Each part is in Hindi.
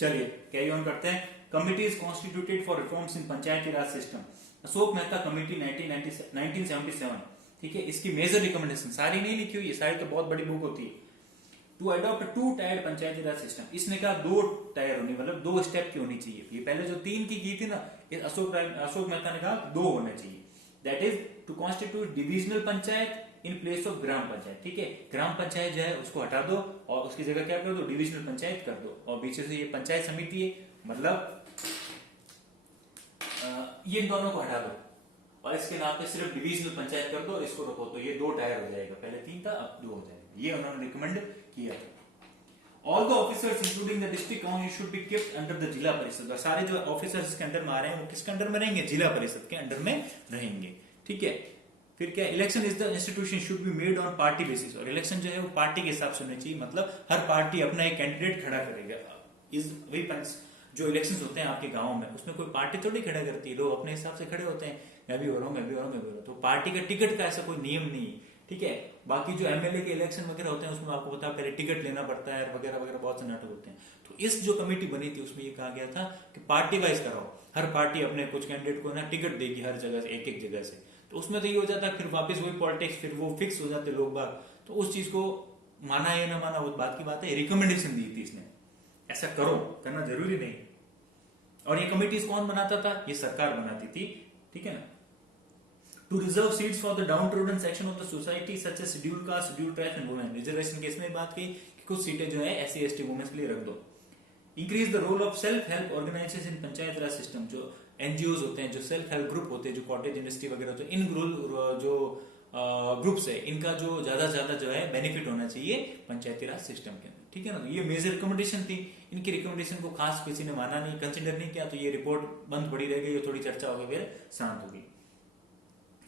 चलिए कैरी ऑन करते हैं। Committee is constituted for reforms in Panchayati raj system. Ashok Mehta committee 1977। ठीक है, इसकी मेजर रिकमेंडेशन सारी नहीं लिखी हुई है, सारी तो बहुत बड़ी बुक होती है। To adopt 2 tier panchayati raj system. इसने कहा 2 टायर होनी, मतलब 2 स्टेप की होनी चाहिए। ये पहले जो 3 की थी ना, अशोक मेहता ने कहा 2 होने चाहिए। That is to constitute divisional panchayat in place of gram panchayat. ठीक है, ग्राम पंचायत जो है उसको हटा दो और उसकी जगह क्या कर दो, डिविजनल पंचायत कर दो। और पीछे से ये पंचायत समिति है, मतलब ये दोनों को हटा दो और इसके नाम पे सिर्फ डिविजनल पंचायत कर दो और इसको रखो, तो ये 2 टायर हो जाएगा। पहले 3 था, अब 2 हो जाएगा। ये उन्होंने रिकमेंड किया था। All the officers including the district council should be kept under the जिला परिषद। और सारे जो ऑफिसर्स इसके अंडर में आ रहे हैं वो किसके अंडर में रहेंगे, जिला परिषद के अंडर में रहेंगे। ठीक है, फिर क्या, election is the institution should be made on party basis. और इलेक्शन जो है वो पार्टी के हिसाब से होनी चाहिए, मतलब हर पार्टी अपना एक कैंडिडेट खड़ा करेगा। इस वही जो इलेक्शंस होते हैं आपके गांव में, उसमें कोई पार्टी थोड़ी खड़ा करती है, लोग अपने हिसाब से खड़े होते हैं, मैं भी हो रहा हूँ, मैं भी हो रहा हूँ, मैं भी हो रहा हूँ। तो पार्टी का टिकट का ऐसा कोई नियम नहीं है। ठीक है, बाकी जो एमएलए के इलेक्शन वगैरह होते हैं उसमें आपको पता है पहले टिकट लेना पड़ता है वगैरह वगैरह, बहुत से नाटक होते हैं। तो इस जो कमेटी बनी थी उसमें ये कहा गया था कि पार्टी वाइज कराओ, हर पार्टी अपने कुछ कैंडिडेट को ना टिकट देगी हर जगह से, एक एक जगह से। तो उसमें तो ये हो जाता है, फिर वापस वही पॉलिटिक्स, फिर वो फिक्स हो जाते लोग बाग। तो उस चीज को माना या ना माना वो बात की बात है, रिकमेंडेशन दी थी इसने, ऐसा करो, करना जरूरी नहीं। और ये कमिटीज कौन बनाता था, ये सरकार बनाती थी। ठीक है ना। To reserve seats for the downtrodden section of the society such as schedule caste, schedule tribes and women. Reservation case में बात की कि कुछ सीटें जो है एससी एसटी वुमेन के लिए रख दो। Increase the role of self help organisation in panchayat raj system. जो एनजीओ होते हैं, जो सेल्फ हेल्प ग्रुप होते हैं, जो कॉटेज इंडस्ट्री वगैरह होते हैं, इन जो ग्रुप्स है, इनका जो ज्यादा से ज्यादा जो है बेनिफिट होना चाहिए पंचायती राज सिस्टम के अंदर। ठीक है ना, ये मेजर रिकमेंडेशन थी। इनकी रिकमेंडेशन को खास किसी ने माना नहीं, कंसिडर नहीं किया, तो ये रिपोर्ट बंद पड़ी रह गई, थोड़ी चर्चा हो गई, फिर शांत होगी।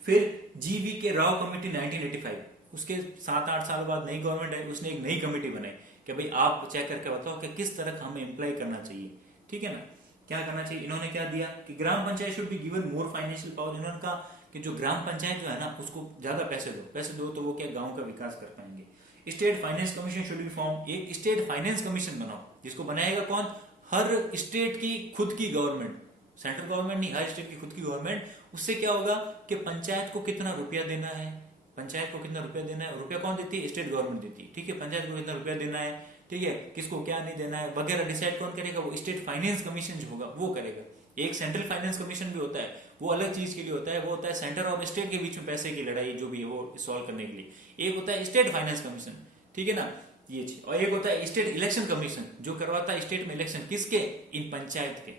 फिर जीवी के राव कमेटी 1985, उसके 7-8 साल बाद नई गवर्नमेंट आई, उसने एक नई कमेटी बनाई कि भाई आप चेक करके बताओ कि किस तरह हमें एम्प्लॉय करना चाहिए। ठीक है ना, क्या करना चाहिए। इन्होंने क्या दिया कि gram panchayat should be given more financial power. इन्होंने कहा कि जो ग्राम पंचायत जो है ना उसको ज्यादा पैसे दो तो वो क्या गांव का विकास कर पाएंगे। State finance commission should be form. एक स्टेट फाइनेंस कमीशन बनाओ, जिसको बनाएगा कौन, हर स्टेट की खुद की गवर्नमेंट, सेंट्रल गवर्नमेंट नहीं, हर स्टेट की खुद की गवर्नमेंट। उससे क्या होगा कि पंचायत को कितना रुपया देना है, पंचायत को कितना रुपया देना है, रुपया कौन देती है, स्टेट गवर्नमेंट देती है। ठीक है, पंचायत को कितना रुपया देना है, ठीक है, किसको क्या नहीं देना है वगैरह डिसाइड कौन करेगा, वो स्टेट फाइनेंस कमीशन जो होगा वो करेगा। एक सेंट्रल फाइनेंस कमीशन भी होता है, वो अलग चीज के लिए होता है, वो होता है सेंटर और स्टेट के बीच में पैसे की लड़ाई जो भी है वो सॉल्व करने के लिए। एक होता है स्टेट फाइनेंस कमीशन, ठीक है ना, ये चीज। और एक होता है स्टेट इलेक्शन कमीशन, जो करवाता है स्टेट में इलेक्शन, किसके, इन पंचायत के।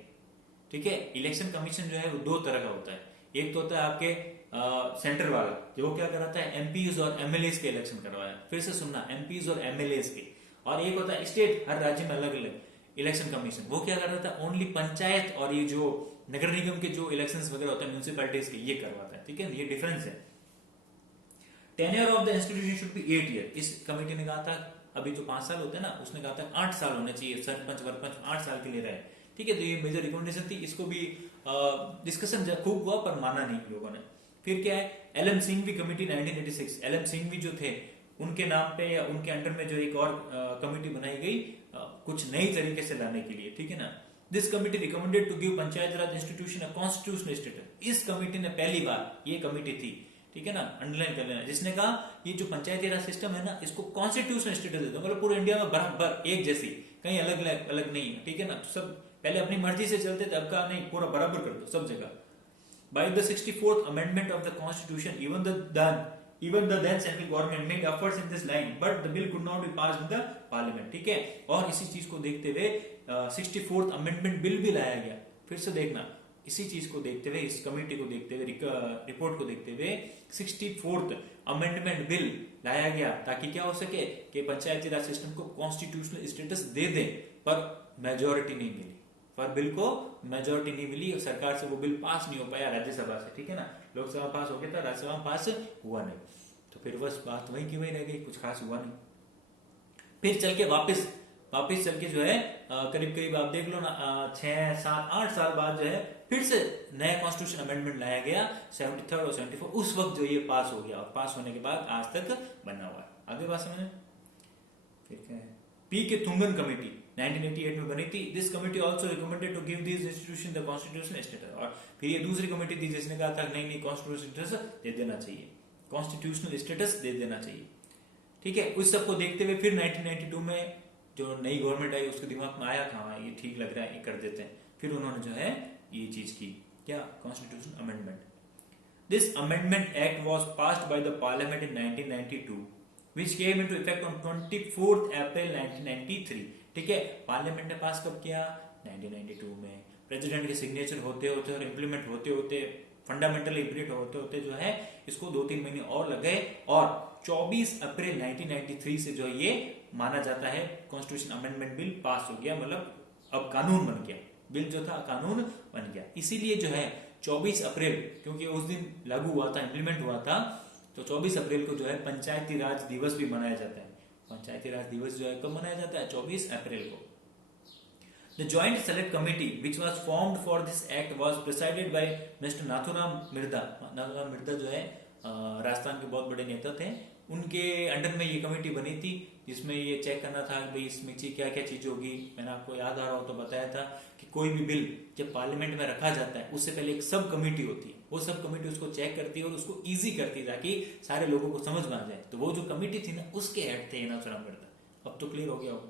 ठीक है, इलेक्शन कमीशन जो है वो 2 तरह का होता है। एक तो होता है आपके सेंटर वाला, जो क्या कराता है एमपीज और एमएलएस के इलेक्शन करवाया। फिर से सुनना, एमपीज और एमएलएस के। और एक होता है स्टेट, हर राज्य में अलग अलग इलेक्शन कमीशन, वो क्या करता है ओनली पंचायत और ये जो नगर निगम के जो इलेक्शंस वगैरह होते हैं म्यूनिसिपैलिटीज के, ये करवाता है। ठीक है, ये डिफरेंस है। Tenure of the institution should be 8 year. इस कमेटी ने कहा था, अभी जो 5 साल होते हैं ना, उसने कहा था 8 साल होने चाहिए, सरपंच वरपंच 8 साल के लिए रहे। ठीक है, तो ये मेजर रिकमेंडेशन थी। इसको भी डिस्कशन खूब हुआ पर माना नहीं लोगों ने। फिर क्या है, LM Singhvi committee 1986। LM Singhvi जो थे उनके नाम पे या उनके अंडर में जो एक और कमेटी बनाई गई कुछ नई तरीके से लाने के लिए। ठीक है ना, this committee recommended to give panchayat raj institution a constitutional status. इस कमेटी ने पहली बार, ये कमेटी थी, ठीक है ना, अंडरलाइन कर लेना, जिसने कहा ये जो पंचायती राज सिस्टम है ना इसको कॉन्स्टिट्यूशनल स्टेटस दे दो, मतलब पूरे इंडिया में बराबर एक जैसी, कहीं अलग अलग नहीं है। ठीक है ना, सब पहले अपनी मर्जी से चलते थे, अब का नहीं, पूरा बराबर कर दो सब जगह। By the 64th amendment of the constitution, even the then central government made efforts in this line, but the bill could not be passed in the parliament. ठीक है, और इसी चीज को देखते हुए 64th amendment बिल भी लाया गया। फिर से देखना, इसी चीज को देखते हुए, इस कमेटी को देखते हुए, रिपोर्ट को देखते हुए 64th अमेंडमेंट बिल लाया गया, ताकि क्या हो सके कि पंचायती राज सिस्टम को कॉन्स्टिट्यूशनल स्टेटस दे दे। पर मेजोरिटी नहीं मिली, पर बिल को मेजोरिटी नहीं मिली और सरकार से वो बिल पास नहीं हो पाया राज्यसभा से। ठीक है ना, लोकसभा पास हो गया था, राज्यसभा पास हुआ नहीं, तो फिर बस बात वही की वही रह गई, कुछ खास हुआ नहीं। फिर चल के वापस चल के जो है करीब आप देख लो ना 6, 7, 8 साल बाद जो है फिर से नया कॉन्स्टिट्यूशन अमेंडमेंट लाया गया 73 और 74। उस वक्त जो ये पास हो गया और पास होने के बाद आज तक बना हुआ है। आगे बात समझे। फिर क्या है, पी के थुंगन कमेटी 1988 में बनी थी। This committee also recommended to give this institution the constitutional status. और फिर ये दूसरी कमेटी थी जिसने कहा था नहीं कॉन्स्टिट्यूशनल स्टेटस दे देना चाहिए, कॉन्स्टिट्यूशनल स्टेटस दे देना चाहिए। ठीक है, उस सबको देखते हुए फिर 1992 में जो नई गवर्नमेंट आई उसके दिमाग में आया था ये ठीक लग रहा है, ये कर देते हैं। फिर उन्होंने जो है ये चीज की, क्या, constitution amendment. This amendment act was passed by the parliament in 1992 which came into effect on 24 अप्रैल 1993। ठीक है, पार्लियामेंट ने पास कब किया? 1992 में। प्रेसिडेंट के सिग्नेचर होते होते और इम्प्लीमेंट होते होते, फंडामेंटल इम्प्लीमेंट होते होते जो है इसको 2-3 महीने और लगे और 24 अप्रैल 1993 से जो ये माना जाता है कॉन्स्टिट्यूशन अमेंडमेंट बिल पास हो गया, मतलब अब कानून बन गया, बिल जो था कानून बन गया। इसीलिए जो है 24 अप्रैल, क्योंकि उस दिन लागू हुआ था, इंप्लीमेंट हुआ था, तो 24 अप्रैल को जो है पंचायती राज दिवस भी मनाया जाता है। पंचायती राज दिवस जो है कब मनाया जाता है? 24 अप्रैल को। The Joint Select Committee, which was formed for this act, was presided by Mr. Nathuram Mirdha. Nathuram Mirdha जो है राजस्थान के बहुत बड़े नेता थे, उनके अंडर में ये कमेटी बनी थी जिसमें ये चेक करना था कि भाई इसमें क्या क्या चीज होगी। मैंने आपको याद आ रहा हो तो बताया था कि कोई भी बिल जब पार्लियामेंट में रखा जाता है उससे पहले एक सब कमेटी होती है, वो सब कमेटी उसको चेक करती है और उसको इजी करती है ताकि सारे लोगों को समझ में आ जाए। तो वो जो कमेटी थी ना उसके हेड थे नाथुराम मिर्दा। अब तो क्लियर हो गया होगा।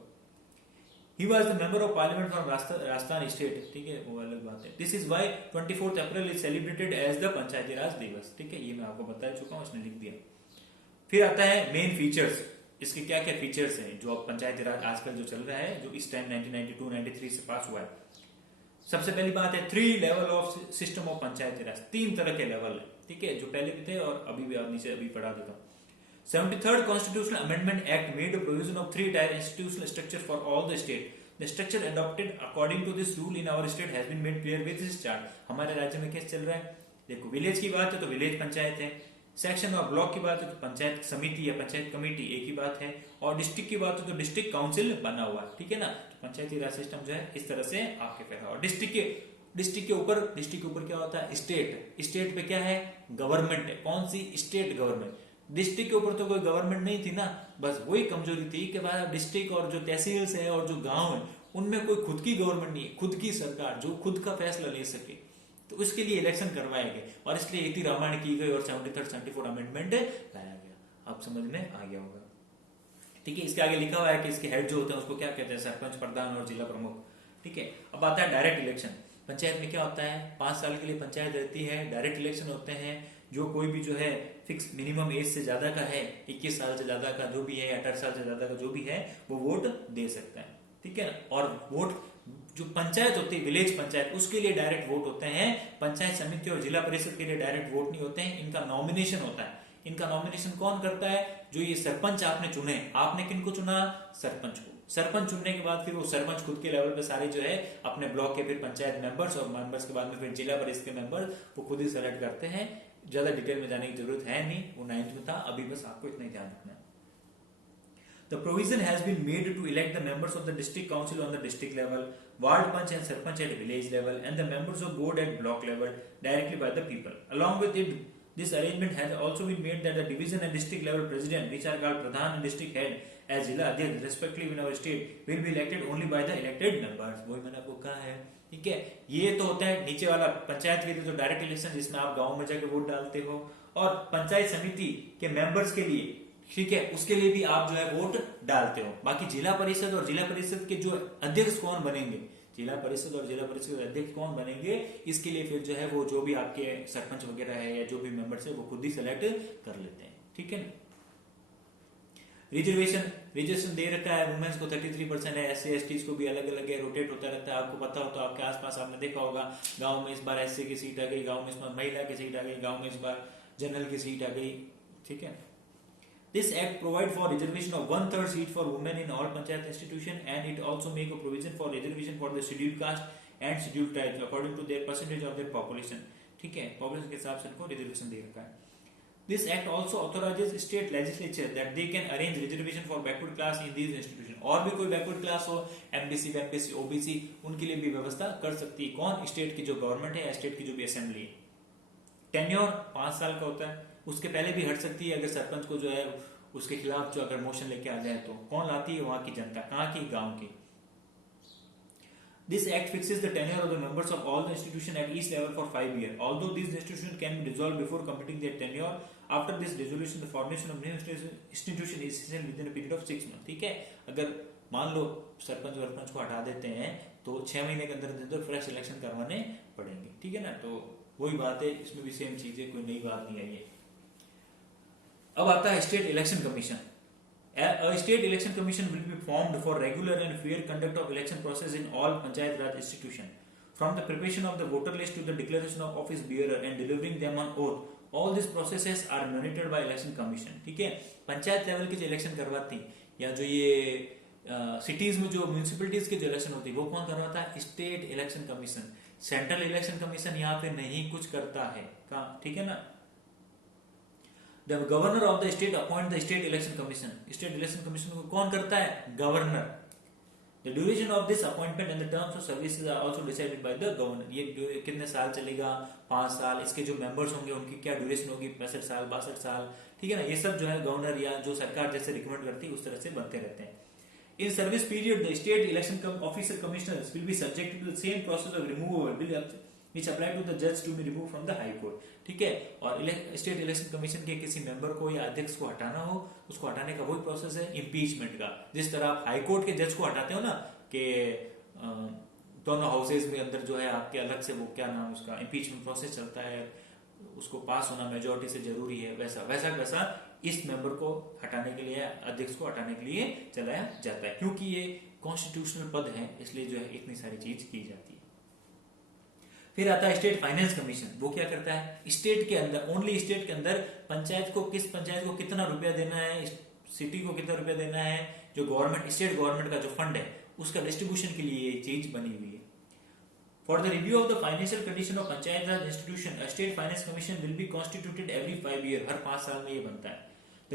He was the member of parliament from Rajasthan state। ठीक है, वो अलग बात है। This is why 24 April is celebrated as the पंचायती राज दिवस। ठीक है, ये मैं आपको बता चुका हूँ, इसने लिख दिया। फिर आता है मेन फीचर्स, इसके क्या क्या फीचर्स हैं जो अब पंचायती राज आजकल जो चल रहा है, जो इस टाइम 1992-93 से पास हुआ है। सबसे पहली बात है 3 लेवल ऑफ सिस्टम ऑफ पंचायती राज। 3 तरह के लेवल है, ठीक है, जो पहले भी थे और अभी भी नीचे अभी पढ़ा देता हूँ। 73rd Constitutional Amendment Act made a provision of 3-tier institutional structure for all the state. The structure adopted according to this rule in our state has been made clear with this chart। हमारे राज्य में कैसे चल रहा है देखो, विलेज की बात है तो विलेज पंचायत है, सेक्शन और ब्लॉक की बात है तो पंचायत समिति या पंचायत कमेटी एक ही बात है, और डिस्ट्रिक्ट की बात है तो डिस्ट्रिक्ट काउंसिल बना हुआ है। ठीक है ना, तो पंचायती राज सिस्टम जो है इस तरह से आपके पैदा। और डिस्ट्रिक्ट के ऊपर क्या होता है? स्टेट पे क्या है? गवर्नमेंट है। कौन सी? State government. डिस्ट्रिक्ट के ऊपर तो कोई गवर्नमेंट नहीं थी ना, बस वही कमजोरी थी कि भाई डिस्ट्रिक्ट और जो तहसील है और जो गांव है उनमें कोई खुद की गवर्नमेंट नहीं है, खुद की सरकार जो खुद का फैसला ले सके। तो उसके लिए इलेक्शन करवाए गए और इसलिए इतनी रामायण की गई और 74 अमेंडमेंट लाया गया। आप समझ में आ गया होगा। ठीक है, इसके आगे लिखा हुआ है कि इसके हेड जो होते हैं उसको क्या कहते हैं? सरपंच, प्रधान और जिला प्रमुख। ठीक है, अब आता है डायरेक्ट इलेक्शन। पंचायत में क्या होता है? 5 साल के लिए पंचायत रहती है, डायरेक्ट इलेक्शन होते हैं। जो कोई भी जो है फिक्स मिनिमम एज से ज्यादा का है, 21 साल से ज्यादा का जो भी है, 18 साल से ज्यादा का जो भी है, वो वोट दे सकता है। ठीक है, और वोट जो पंचायत होती है, विलेज पंचायत, उसके लिए डायरेक्ट वोट होते हैं। पंचायत समिति और जिला परिषद के लिए डायरेक्ट वोट नहीं होते हैं, इनका नॉमिनेशन होता है। इनका नॉमिनेशन कौन करता है? जो ये सरपंच आपने चुने, आपने किनको चुना? सरपंच को। सरपंच चुनने के बाद फिर वो सरपंच खुद के लेवल पे सारे जो है अपने ब्लॉक के फिर पंचायत मेंबर्स और मेंबर्स के बाद में फिर जिला परिषद के मेंबर वो खुद ही सेलेक्ट करते हैं। ज्यादा डिटेल में जाने की जरूरत है नहीं, वो 9th में था, अभी बस आपको इतना ही ध्यान रखना है। The provision has been made to elect the members of the district council on the district level, ward punch and sarpanch at village level, and the members of board at block level directly by the people. Along with it, this arrangement has also been made that the division and district level president, which are called pradhan and district head, as जिला अध्यक्ष respectively in our state, will be elected only by the elected members। वही मैंने आपको कहा है। ठीक है, ये तो होता है नीचे वाला पंचायत के लिए जो डायरेक्ट इलेक्शन जिसमें आप गांव में जाके वोट डालते हो, और पंचायत समिति के मेंबर्स के लिए, ठीक है, उसके लिए भी आप जो है वोट डालते हो। बाकी जिला परिषद और जिला परिषद के जो अध्यक्ष कौन बनेंगे, जिला परिषद और जिला परिषद के अध्यक्ष कौन बनेंगे, इसके लिए फिर जो है वो जो भी आपके सरपंच वगैरह है या जो भी मेंबर्स है वो खुद ही सेलेक्ट कर लेते हैं। ठीक है ना। रिजर्वेशन दे रखा है, वुमेन्स को 33% है, SC STs को भी अलग अलग है, रोटेट होता रहता है। आपको पता हो तो आपके आसपास आपने देखा होगा, गांव में इस बार SC की सीट आ गई, गांव में इस बार महिला की सीट आ गई, गांव में इस बार जनरल की सीट आ गई। ठीक है, This act provide for reservation of 1/3 seat for women in all panchayat institution, and it also make a provision for reservation for the scheduled caste and scheduled tribes according to their percentage of their population। ठीक है, पॉपुलेशन के हिसाब से इनको रिजर्वेशन दे रखा है। This act also authorizes state legislature that they can arrange reservation for backward class in these institutions। और भी कोई backward class हो, MBC, MPC, OBC, उनके लिए भी व्यवस्था कर सकती है। कौन? स्टेट की जो गवर्नमेंट है या स्टेट की जो भी असेंबली है। टेन्योर 5 साल का होता है, उसके पहले भी हट सकती है अगर सरपंच को जो है उसके खिलाफ जो अगर मोशन लेके आ जाए तो। कौन लाती है? वहां की जनता। कहाँ की? गांव की। This act fixes the tenure of the members of all the institutions at each level for 5 years. Although these institutions can be dissolved before completing their tenure, after this resolution, the formation of new institution is essential within a period of 6 months. ठीक है, अगर मान लो सरपंच वरपंच को हटा देते हैं तो 6 महीने के अंदर फ्रेश इलेक्शन करवाने पड़ेंगे. ठीक है ना, तो वही बात है, इसमें भी सेम चीज है, कोई नई बात नहीं आई है. अब आता है state election commission. A state election commission will be formed for regular and fair conduct of election process in all Panchayat Raj institutions. From the preparation of the voter list to the declaration of office bearer and delivering them on oath, all these processes are monitored by election commission. ठीक है, पंचायत लेवल के जो इलेक्शन करवाती या जो ये सिटीज में जो म्यूनिसिपैलिटीज के जो इलेक्शन होती है वो कौन करवाता है? State election commission. Central election commission यहाँ पे नहीं कुछ करता है काम. ठीक है ना. The governor of the state appoint the state election commission. State election commission को कौन करता है? Governor. The duration of this appointment and the terms of services are also decided by the governor. ये कितने साल चलेगा? 5 साल. इसके जो members होंगे उनकी क्या duration होगी? 65 साल, 62 साल. ठीक है ना, ये सब जो है गवर्नर या जो सरकार जैसे रिकमेंड करती है उस तरह से बनते रहते हैं. In service period, the state election officer commissioners will be subject to the same process of removal which apply to the judge to be removed from the high court. ठीक है, और स्टेट इलेक्शन कमीशन के किसी मेंबर को या अध्यक्ष को हटाना हो, उसको हटाने का वही प्रोसेस है इम्पीचमेंट का. जिस तरह आप हाई कोर्ट के जज को हटाते हो ना कि दोनों हाउसेज में अंदर जो है आपके अलग से वो क्या नाम उसका इम्पीचमेंट प्रोसेस चलता है, उसको पास होना मेजोरिटी से जरूरी है, वैसा इस मेंबर को हटाने के लिए, अध्यक्ष को हटाने के लिए चलाया जाता है. क्योंकि ये कॉन्स्टिट्यूशनल पद है इसलिए जो है इतनी सारी चीज की जाती है. फिर आता है स्टेट फाइनेंस कमीशन. वो क्या करता है? स्टेट के अंदर, ओनली स्टेट के अंदर पंचायत को कितना रुपया देना है, सिटी को कितना रुपया देना है, जो गवर्नमेंट स्टेट गवर्नमेंट का जो फंड है उसका डिस्ट्रीब्यूशन के लिए ये चीज बनी हुई है. For the review of the financial condition of panchayat raj institution, state finance commission will be constituted every 5 year. हर 5 साल में ये बनता है.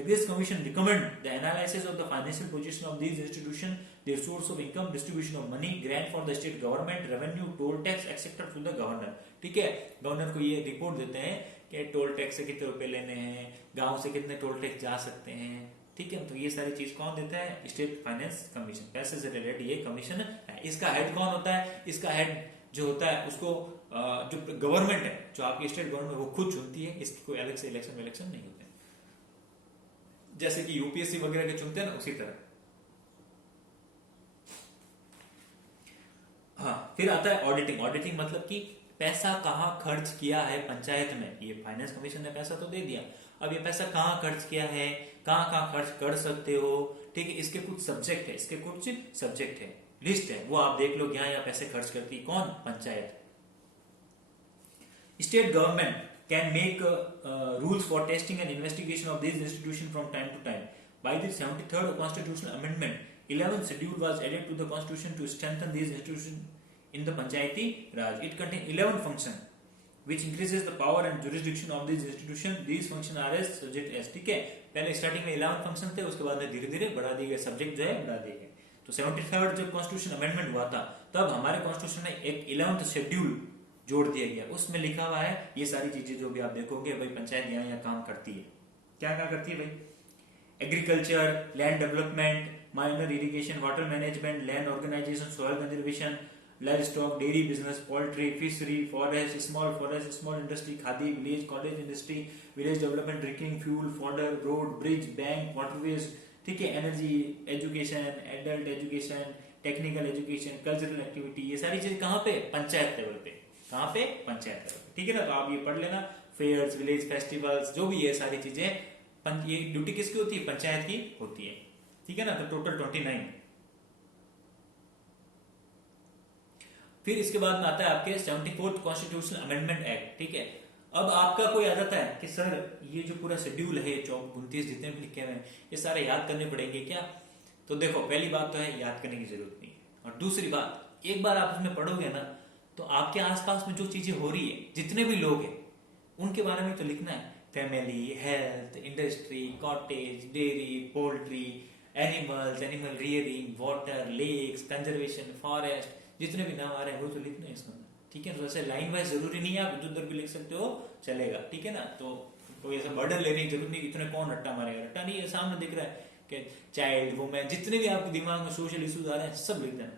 This commission recommend the analysis of the financial position of these institutions, their source of income, distribution of money, grant for the state government, revenue, toll tax, etc. to the governor. ठीक है, गवर्नर को ये रिपोर्ट देते हैं कि टोल टैक्स से कितने रुपए लेने हैं, गांव से कितने टोल टैक्स जा सकते हैं. ठीक है, तो ये सारी चीज कौन देता है? State finance commission. पैसे से रिलेटेड ये कमीशन है. इसका हेड कौन होता है? इसका हेड जो होता है उसको जो गवर्नमेंट है, जो आपकी स्टेट गवर्नमेंट, वो खुद चुनती है. इसकी कोई अलग से इलेक्शन नहीं होते जैसे कि यूपीएससी वगैरह के चुनते हैं ना, उसी तरह. हाँ, फिर आता है ऑडिटिंग. ऑडिटिंग मतलब कि पैसा कहाँ खर्च किया है पंचायत में. ये फाइनेंस कमीशन ने पैसा तो दे दिया, अब ये पैसा कहाँ खर्च किया है, कहाँ खर्च कर सकते हो. ठीक है, इसके कुछ सब्जेक्ट है, लिस्ट है, वो आप देख लो. यहाँ पैसे खर्च करती कौन? Panchayat. State government can make rules for testing and investigation of these institutions from time to time. By the 73rd constitutional amendment, 11th schedule was added to the constitution to strengthen these institutions in the Panchayati Raj. It contains 11 functions which increases the power and jurisdiction of these institutions. These functions are as subject as. ठीक है, पहले स्टार्टिंग में 11 फंक्शन थे, उसके बाद धीरे धीरे बढ़ा दिए गए, सब्जेक्ट जो है बढ़ा दिए गए. तो 73rd जब कॉन्स्टिट्यूशन अमेंडमेंट हुआ था तब हमारे कॉन्स्टिट्यूशन में एक 11th शेड्यूल जोड़ दिया गया. उसमें लिखा हुआ है ये सारी चीजें जो भी आप देखोगे भाई पंचायत यहाँ काम करती है. क्या करती है भाई? Agriculture, land development, minor irrigation, water management, land organisation, soil conservation, livestock, dairy business, poultry, fishery, forest, small industry, khadi, village, cottage industry, village development, drinking, fuel, fodder, road, bridge, bank, waterways. ठीक है, energy, education, adult education, technical education, cultural activity. ये सारी चीज कहाँ पे? पंचायत लेवल पे. कहाँ पे? पंचायत लेवल पे. ठीक है ना, तो आप ये पढ़ लेना. फेयर्स, विलेज फेस्टिवल्स, जो भी ये सारी चीजें, ये ड्यूटी किसकी होती है? पंचायत की होती है. ठीक है ना, तो टोटल 29. फिर इसके बाद में आता है आपके 74th कॉन्स्टिट्यूशनल अमेंडमेंट एक्ट. ठीक है, अब आपका कोई आ जाता है कि सर ये जो पूरा शेड्यूल है 29 जितने भी लिखे हुए हैं ये सारे याद करने पड़ेंगे क्या? तो देखो, पहली बात तो है याद करने की जरूरत नहीं. और दूसरी बात, एक बार आप उसमें पढ़ोगे ना तो आपके आसपास में जो चीजें हो रही है, जितने भी लोग हैं उनके बारे में तो लिखना है. Family, health, industry, cottage, dairy, poultry, animals, animal rearing, water, lakes, conservation, forest, जितने भी नाम आ रहे हैं वो तो लिखना है इसमें. ठीक है, तो ऐसे लाइन वाइज जरूरी नहीं है, आप इधर उधर भी लिख सकते हो, चलेगा. ठीक है ना, तो कोई ऐसा बर्डन लेने की जरूरत नहीं. इतने कौन रट्टा मारेगा? रट्टा नहीं है, सामने दिख रहा है कि चाइल्ड, वुमेन, जितने भी आपके दिमाग में सोशल इश्यूज आ रहे हैं सब लिख देना.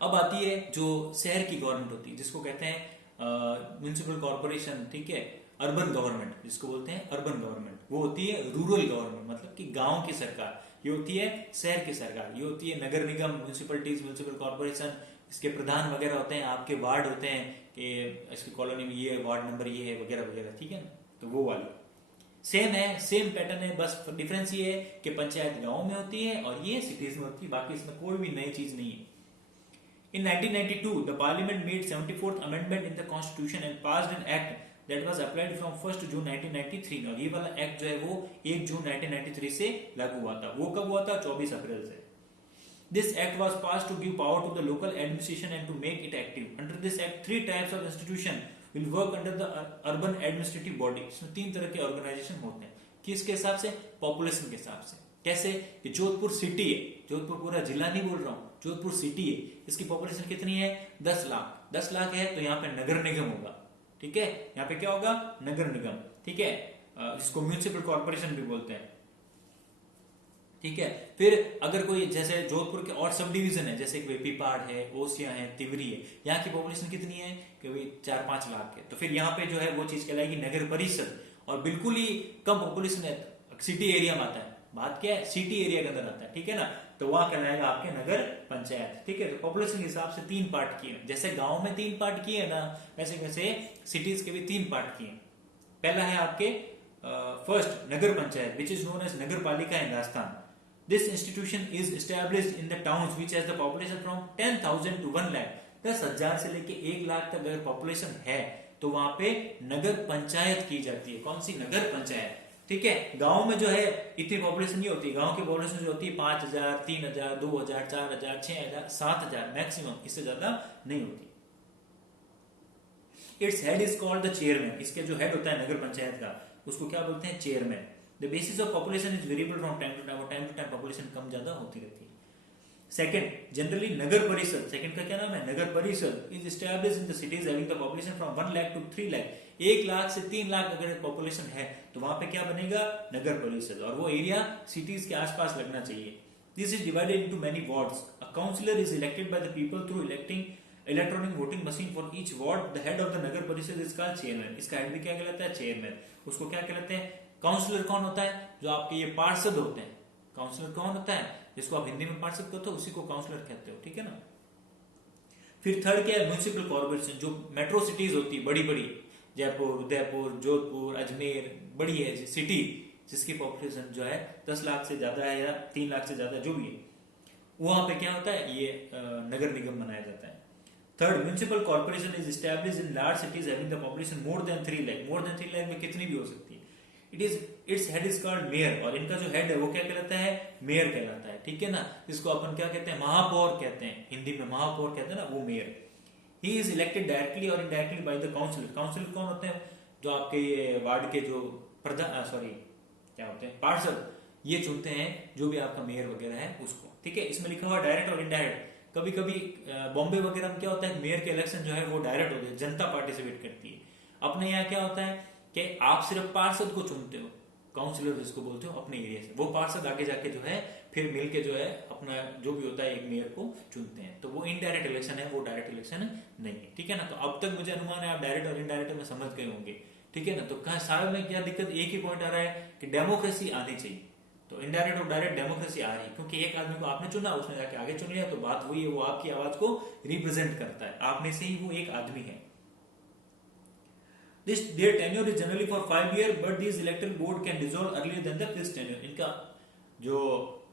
अब आती है जो शहर की गवर्नमेंट होती है, जिसको कहते हैं म्युनिसिपल कॉर्पोरेशन, ठीक है, अर्बन गवर्नमेंट जिसको बोलते हैं अर्बन गवर्नमेंट, वो होती है रूरल गवर्नमेंट, मतलब कि गांव की सरकार, ये होती है शहर की सरकार, ये होती है नगर निगम, म्युनिसिपलिटीज, म्युनिसिपल कॉर्पोरेशन, इसके प्रधान वगैरह होते हैं, आपके वार्ड होते हैं कि इसकी कॉलोनी में ये वार्ड नंबर ये है वगैरह वगैरह, ठीक है ना, तो वो वाली सेम है, सेम पैटर्न है, बस डिफरेंस ये है कि पंचायत गांव में होती है और ये सिटीज में होती है, बाकी इसमें कोई भी नई चीज नहीं है। In 1992, the Parliament made 74th Amendment in the Constitution and passed an act that was applied from 1st June 1993. और ये वाला एक्ट जो है वो 1 जून 1993 से लागू हुआ था। वो कब हुआ था? 24 अप्रैल से। This act was passed to give power to the local administration and to make it active. Under this act, 3 types of institution will work under the urban administrative body. इसमें 3 तरह के ऑर्गेनाइजेशन होते हैं। किसके हिसाब से? पॉपुलेशन के हिसाब से। कैसे? कि जोधपुर सिटी है, जोधपुर पूरा जिला नहीं बोल रहा हूँ, जोधपुर सिटी है, इसकी पॉपुलेशन कितनी है? 10 लाख। 10 लाख है तो यहाँ पे नगर निगम होगा, ठीक है, यहाँ पे क्या होगा? नगर निगम, ठीक है, जिसको म्युनिसिपल कॉर्पोरेशन भी बोलते हैं, ठीक है। फिर अगर कोई जैसे जोधपुर के और सब डिवीजन है, जैसे पीपाड़ है, ओसिया है, तिवरी है, यहाँ की पॉपुलेशन कितनी है? कि 4-5 लाख है, तो फिर यहाँ पे जो है वो चीज कहलाएगी नगर परिषद। और बिल्कुल ही कम पॉपुलेशन है, सिटी एरिया में आता है, बात क्या है? सिटी एरिया के अंदर आता है, ठीक है ना, तो वहां कहलाएगा आपके नगर पंचायत, ठीक है। तो पॉपुलेशन के हिसाब से 3 पार्ट किए, जैसे गांव में 3 पार्ट किए ना, वैसे वैसे सिटीज के भी 3 पार्ट किए। पहला है आपके first nagar panchayat, which is known as nagar palika in Rajasthan. This institution is established in the towns which has the population from 10,000 to 1 lakh. 10,000 से लेके 1 लाख तक अगर पॉपुलेशन है तो वहां पे नगर पंचायत की जाती है। कौन सी? नगर पंचायत, ठीक है। गांव में जो है इतनी पॉपुलेशन नहीं होती, गांव की पॉपुलेशन जो होती है 5,000, 3,000, 2,000, 4,000, 6,000, 7,000 मैक्सिमम, इससे ज्यादा नहीं होती। Its head is called the chairman. इसके जो हेड होता है नगर पंचायत का, उसको क्या बोलते हैं? Chairman. The basis of population is variable from time to time, time to time population कम ज्यादा होती रहती है। सेकंड, जनरली नगर परिषद, सेकंड का क्या नाम है? नगर parishad is established in the cities having the population from 1 lakh to 3 lakh. 1 lakh से 3 लाख अगर पॉपुलेशन है तो वहां पे क्या बनेगा? नगर परिषद, और वो एरिया सिटीज के आसपास लगना चाहिए। This is divided into many wards. A councillor is elected by the people through electing electronic voting machine for each ward. The head of the nagar parishad is called chairman. इसका हेड भी क्या कहलाता है? चेयरमैन। उसको क्या कहलाते हैं? काउंसलर कौन होता है? जो आपके ये पार्षद होते हैं। काउंसलर कौन होता है? जिसको आप हिंदी में पार्षद कहते हो, उसी को काउंसलर कहते हो, ठीक है ना। फिर थर्ड क्या है? Municipal corporation. जो मेट्रो सिटीज होती है बड़ी बड़ी, जयपुर, उदयपुर, जोधपुर, अजमेर, बड़ी है सिटी, जिसकी पॉपुलेशन जो है 10 लाख से ज्यादा है या 3 लाख से ज्यादा जो भी है, वहां पे क्या होता है? ये नगर निगम बनाया जाता है। Third, municipal corporation is established in large cities having the population more than 3 lakh. More than 3 lakh में कितनी भी हो सकती है। Its head is called mayor, और इनका जो हेड है वो क्या कहलाता है? मेयर कहलाता है, ठीक है ना। जिसको अपन क्या कहते हैं? महापौर कहते हैं, हिंदी में महापौर कहते हैं ना, वो mayor. He is elected directly और indirectly by the councillor. Councillor कौन होते हैं? जो आपके ये वार्ड के जो प्रधान, सॉरी क्या होते हैं? पार्षद, ये चुनते हैं जो भी आपका मेयर वगैरह है उसको, ठीक है। इसमें लिखा हुआ डायरेक्ट और इनडायरेक्ट। कभी कभी बॉम्बे वगैरह में क्या होता है? मेयर के इलेक्शन जो है वो डायरेक्ट होते हैं, जनता पार्टिसिपेट करती है। अपने यहाँ क्या होता है कि आप सिर्फ पार्षद को चुनते हो, काउंसिलर जिसको बोलते हो, अपने एरिया से। वो पार्षद आगे जाके जो है फिर मिलके जो है अपना जो भी होता है एक मेयर को चुनते हैं। तो वो इनडायरेक्ट इलेक्शन है, वो डायरेक्ट इलेक्शन नहीं है, ठीक है ना। तो अब तक मुझे अनुमान है आप डायरेक्ट और इनडायरेक्ट में समझ गए होंगे, ठीक है ना। तो कहा सारे में क्या दिक्कत? एक ही पॉइंट आ रहा है कि डेमोक्रेसी आनी चाहिए। तो इनडायरेक्ट और डायरेक्ट डेमोक्रेसी आ रही है, क्योंकि एक आदमी को आपने चुना, उसने जाके आगे चुन लिया, तो बात वही है, वो आपकी आवाज को रिप्रेजेंट करता है, आप में से ही वो एक आदमी है। Their tenure is generally for 5 years, but this electoral board can dissolve earlier than the fixed tenure. इनका जो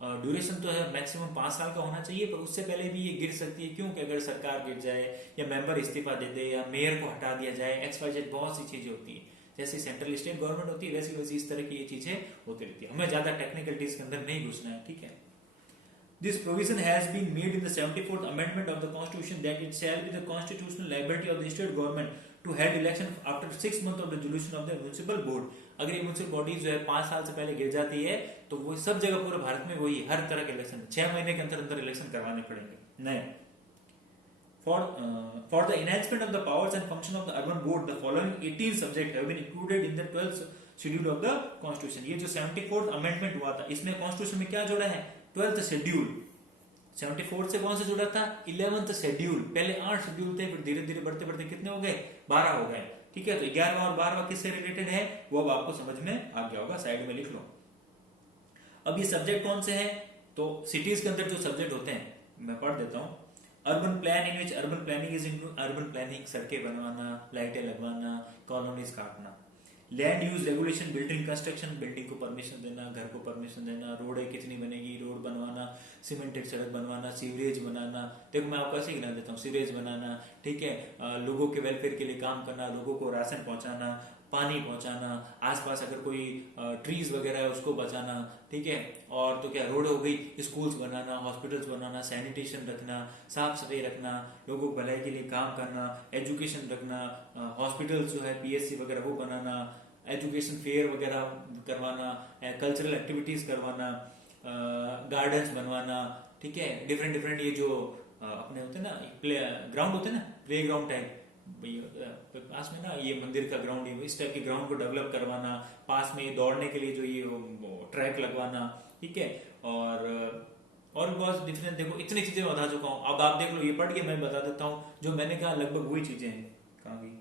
ड्यूरेशन तो है मैक्सिमम 5 साल का होना चाहिए, पर उससे पहले भी ये गिर सकती है। क्योंकि अगर सरकार गिर जाए या मेंबर इस्तीफा दे दे या मेयर को हटा दिया जाए, XYZ बहुत सी चीजें होती है। जैसे सेंट्रल स्टेट गवर्नमेंट होती है, वैसी वैसी इस तरह की ये चीजें होती रहती है। हमें ज्यादा टेक्निकलिटीज के अंदर नहीं घुसना है, ठीक है। This provision has been made in the 74th Amendment of the Constitution that it shall be the constitutional liability of the state government to head election after 6 months of the dissolution of the municipal board. अगर ये म्यूनिसिपल बॉडी जो है 5 साल से पहले गिर जाती है तो वो सब जगह पूरे भारत में वही हर तरह के इलेक्शन 6 महीने के अंदर इलेक्शन करवाने पड़ेंगे नए। For the enhancement of the powers and function of the urban board, the following 18 subjects have been included in the 12th schedule of the Constitution. ये जो 74th Amendment हुआ था, इसमें Constitution में क्या जोड़ा है? 12th शेड्यूल, 74 से कौन सा जुड़ा था? 11th schedule. पहले 8 शेड्यूल थे, फिर धीरे धीरे बढ़ते बढ़ते कितने हो गए? 12 हो गए। ठीक है, तो 11वां और 12वां किससे रिलेटेड है वो अब आपको समझ में आ गया होगा, साइड में लिख लो। अब ये सब्जेक्ट कौन से हैं? तो सिटीज के अंदर जो सब्जेक्ट होते हैं मैं पढ़ देता हूँ। Urban plan, in which urban planning is include urban planning, सड़कें बनवाना, लाइटें लगवाना, कॉलोनीज काटना। Land use regulation, building construction, building को परमिशन देना, घर को परमिशन देना, रोडें कितनी बनेगी, रोड बनवाना, सीमेंटेड सड़क बनवाना, सीवरेज बनाना। देखो मैं आपको ऐसे गिना देता हूँ, सीवरेज बनाना, ठीक है, लोगों के वेलफेयर के लिए काम करना, लोगों को राशन पहुंचाना, पानी पहुंचाना, आसपास अगर कोई ट्रीज वगैरह है उसको बचाना, ठीक है। और तो क्या, रोड हो गई, स्कूल्स बनाना, हॉस्पिटल्स बनाना, सैनिटेशन रखना, साफ सफाई रखना, लोगों की भलाई के लिए काम करना, एजुकेशन रखना, हॉस्पिटल्स जो है पीएससी वगैरह वो बनाना, एजुकेशन फेयर वगैरह करवाना, कल्चरल एक्टिविटीज करवाना, गार्डन्स बनवाना, ठीक है। डिफरेंट डिफरेंट ये जो अपने होते हैं ना प्ले ग्राउंड होते हैं ना, प्ले ग्राउंड टाइप, पास में ना ये मंदिर का ग्राउंड है, इस टाइप के ग्राउंड को डेवलप करवाना, पास में दौड़ने के लिए जो ये ट्रैक लगवाना, ठीक है। और भी बहुत डिफरेंट, देखो इतनी चीजें बता चुका हूँ। अब आप देख लो, ये पढ़ के मैं बता देता हूँ, जो मैंने कहा लगभग वही चीजें हैं। कहाँ गई?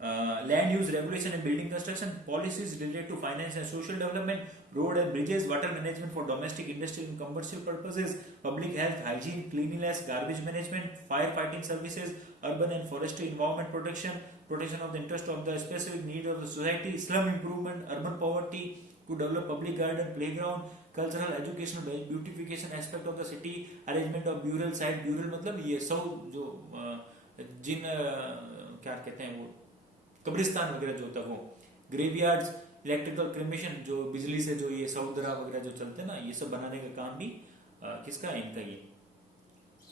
Land use regulation and building construction, policies related to finance and social development, road and bridges, water management for domestic, industrial and commercial purposes, public health, hygiene, cleanliness, garbage management, firefighting services, urban and forestry, environment protection, protection of the interest of the specific need of the society, slum improvement, urban poverty, to develop public garden, playground, cultural, educational, beautification aspect of the city, arrangement of burial site, burial मतलब ये सब जो जिन क्या कहते हैं वो कब्रिस्तान वगैरह जो होता है वो, ग्रेवयार्ड्स, इलेक्ट्रिकल क्रिमेशन, जो बिजली से जो ये समुद्रा वगैरह जो चलते हैं ना, ये सब बनाने का काम भी किसका है? इनका। ये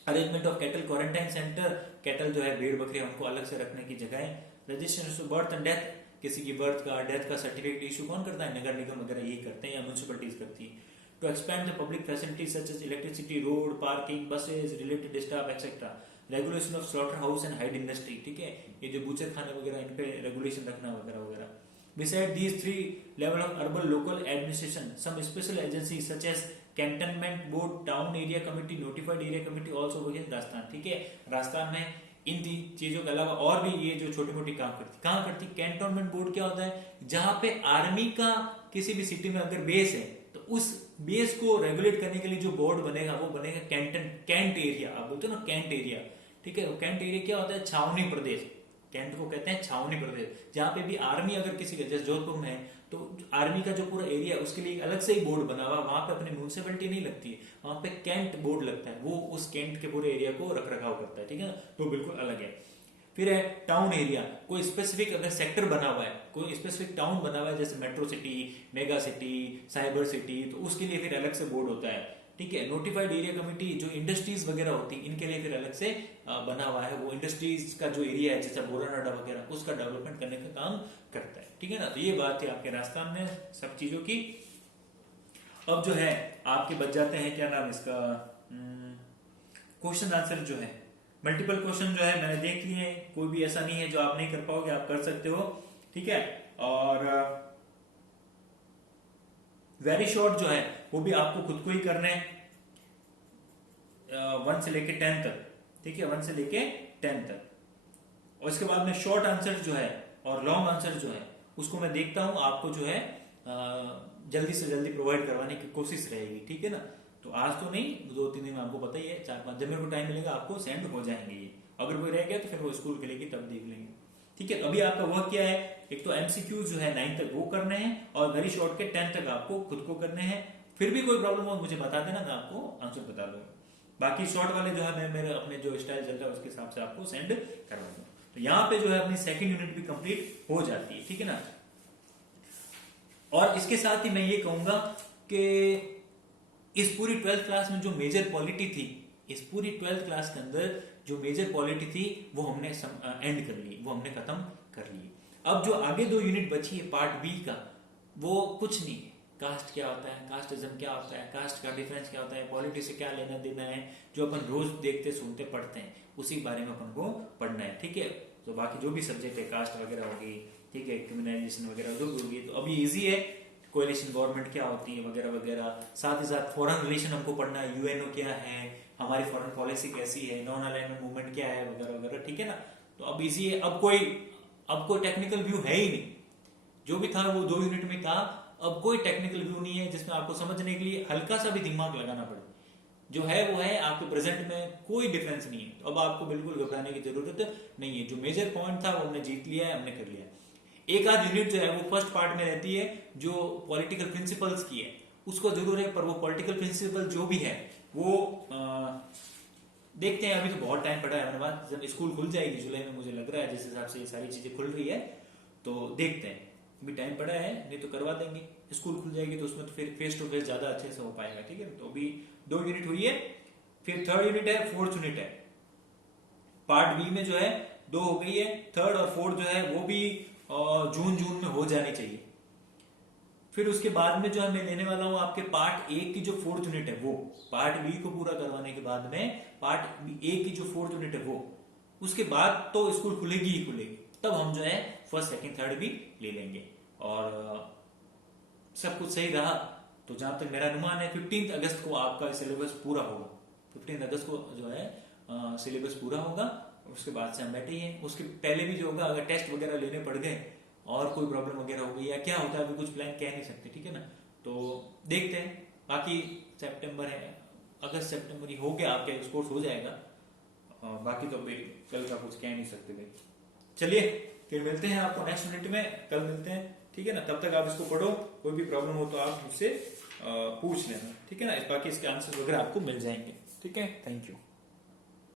arrangement of cattle quarantine centre, cattle जो है भेड़ बकरी उनको अलग से रखने की जगह है। Registration of birth and death, किसी की बर्थ का डेथ का सर्टिफिकेट इशू कौन करता है? नगर निगम वगैरह यही करते हैं या म्यूनिसिपलिटीज करती है। To expand the public facilities such as electricity, road, parking, buses, related staff etcetera. Regulation of slaughterhouse and hide industry, ठीक है, ये जो बूचर खाने वगैरह इन पे रेगुलेशन रखना वगैरह वगैरह। Beside these three level of urban local administration, some special agencies such as cantonment board, town area committee, notified area committee also work in Rajasthan, ठीक है। राजस्थान में इन चीजों के अलावा और भी ये जो छोटी मोटी काम करती, कहाँ करती? कैंटोनमेंट बोर्ड क्या होता है? जहां पे आर्मी का किसी भी सिटी में अगर बेस है तो उस बेस को रेगुलेट करने के लिए जो बोर्ड बनेगा वो बनेगा कैंट एरिया। आप बोलते हो ना कैंट एरिया, ठीक है। कैंट एरिया क्या होता है? छावनी प्रदेश। कैंट को कहते हैं छावनी प्रदेश, जहां पे भी आर्मी अगर किसी का, जैसे जोधपुर में है तो आर्मी का जो पूरा एरिया उसके लिए अलग से ही बोर्ड बना हुआ, वहां पे अपनी म्यूनिसिपैलिटी नहीं लगती है, वहां पे कैंट बोर्ड लगता है, वो उस कैंट के पूरे एरिया को रख रखाव करता है, ठीक है ना, तो बिल्कुल अलग है। फिर है टाउन एरिया, कोई स्पेसिफिक अगर सेक्टर बना हुआ है, कोई स्पेसिफिक टाउन बना हुआ है, जैसे metro city, mega city, cyber city, तो उसके लिए फिर अलग से बोर्ड होता है, ठीक है। नोटिफाइड एरिया कमेटी, जो इंडस्ट्रीज वगैरह होती है इनके लिए फिर अलग से बना हुआ है, वो इंडस्ट्रीज का जो एरिया है जैसे बोरानाडा वगैरह उसका डेवलपमेंट करने का काम करता है, ठीक है ना। तो ये बात है आपके राजस्थान में सब चीजों की। अब जो है आपके बच जाते हैं, क्या नाम इसका, क्वेश्चन आंसर जो है, मल्टीपल क्वेश्चन जो है मैंने देख लिए, कोई भी ऐसा नहीं है जो आप नहीं कर पाओगे, आप कर सकते हो, ठीक है। और वेरी शॉर्ट जो है वो भी आपको खुद को ही करना है, 1 से लेके 10 तक, ठीक है, 1 से लेके 10 तक। और इसके बाद में शॉर्ट आंसर जो है और लॉन्ग आंसर जो है उसको मैं देखता हूं, आपको जो है जल्दी से जल्दी प्रोवाइड करवाने की कोशिश रहेगी, ठीक है ना। तो आज तो नहीं, 2-3 दिन में आपको पता ही है, 4-5 जब मेरे को टाइम मिलेगा आपको सेंड हो जाएंगे ये। अगर कोई रह गया तो फिर वो स्कूल के लिए तब देख लेंगे, ठीक है। अभी आपका वर्क क्या है? एक तो एमसीक्यू जो है 9 तक वो करने हैं और वेरी शॉर्ट के 10 तक आपको खुद को करने हैं। फिर भी कोई प्रॉब्लम हो मुझे बता देना, मैं आपको आंसर बता दूंगा। बाकी शॉर्ट वाले जो है मैं मेरे अपने जो स्टाइल चल रहा है उसके हिसाब से आपको सेंड करवा दूंगा। तो यहाँ पे जो है अपनी सेकंड यूनिट भी कंप्लीट हो जाती है, ठीक है ना। और इसके साथ ही मैं ये कहूंगा कि इस पूरी 12th क्लास में जो मेजर पॉलिटी थी, इस पूरी 12th क्लास के अंदर जो मेजर पॉलिटी थी वो हमने एंड कर ली, वो हमने खत्म कर ली। अब जो आगे 2 यूनिट बची है पार्ट बी का, वो कुछ नहीं है। कास्ट क्या होता है, कास्टिज्म क्या होता है, कास्ट का डिफरेंस क्या होता है, पॉलिटी से क्या लेना देना है, जो अपन रोज देखते सुनते पढ़ते हैं उसी बारे में अपन को पढ़ना है, ठीक है। तो बाकी जो भी सब्जेक्ट है, कास्ट वगैरह होगी, ठीक है, क्रिमिनलाइजेशन वगैरह जो भी होगी, तो अभी इजी है, कोएलिशन गवर्नमेंट क्या होती है वगैरह वगैरह। साथ ही साथ फॉरेन रिलेशन हमको पढ़ना है, यूएनओ क्या है, हमारी फॉरेन पॉलिसी कैसी है, नॉन अलाइनमेंट मूवमेंट क्या है वगैरह वगैरह, ठीक है ना। तो अब इजी है, अब कोई टेक्निकल व्यू है ही नहीं। जो भी था वो 2 यूनिट में था, अब कोई टेक्निकल व्यू नहीं है जिसमें आपको समझने के लिए हल्का सा भी दिमाग लगाना पड़े। जो है वो है, आपके प्रेजेंट में कोई डिफरेंस नहीं है। तो अब आपको बिल्कुल घबराने की जरूरत नहीं है। जो मेजर पॉइंट था वो हमने जीत लिया है, हमने कर लिया। एक आध यूनिट जो है वो फर्स्ट पार्ट में रहती है जो पॉलिटिकल प्रिंसिपल्स की है, उसको जरूर है, पर वो पॉलिटिकल प्रिंसिपल जो भी है वो देखते हैं। अभी तो बहुत टाइम पड़ा है हमारे पास, जब स्कूल खुल जाएगी जुलाई में, मुझे लग रहा है जिस हिसाब से ये सारी चीजें खुल रही है, तो देखते हैं। अभी टाइम पड़ा है, नहीं तो करवा देंगे। स्कूल खुल जाएगी तो उसमें तो फिर फेस टू फेस ज्यादा अच्छे से हो पाएगा, ठीक है। तो अभी 2 यूनिट हुई है, फिर 3rd यूनिट है, 4th यूनिट है। पार्ट बी में जो है 2 हो गई है, 3rd और 4th जो है वो भी जून में हो जानी चाहिए। फिर उसके बाद में जो है मैं लेने वाला हूं आपके पार्ट ए की जो 4th यूनिट है, वो पार्ट बी को पूरा करवाने के बाद में पार्ट ए की जो 4th यूनिट है वो, उसके बाद तो स्कूल खुलेगी ही खुलेगी। तब हम जो है 1st, 2nd, 3rd भी ले लेंगे। और सब कुछ सही रहा तो जहां तक मेरा अनुमान है 15 अगस्त को आपका सिलेबस पूरा होगा। 15 अगस्त को जो है सिलेबस पूरा होगा। उसके बाद से हम बैठे ही हैं। उसके पहले भी जो होगा, अगर टेस्ट वगैरह लेने पड़ गए और कोई प्रॉब्लम वगैरह हो गई या क्या होता है, अभी कुछ प्लान कह नहीं सकते, ठीक है ना। तो देखते हैं। बाकी सितंबर है, अगस्त सितंबर ही हो गया आपके कोर्स हो जाएगा। बाकी तो अभी कल का कुछ कह नहीं सकते भाई। चलिए फिर मिलते हैं आपको नेक्स्ट यूनिट में, कल मिलते हैं, ठीक है ना। तब तक आप इसको पढ़ो, कोई भी प्रॉब्लम हो तो आप मुझसे पूछ लेना, ठीक है ना। बाकी इसके आंसर वगैरह आपको मिल जाएंगे, ठीक है। Thank you.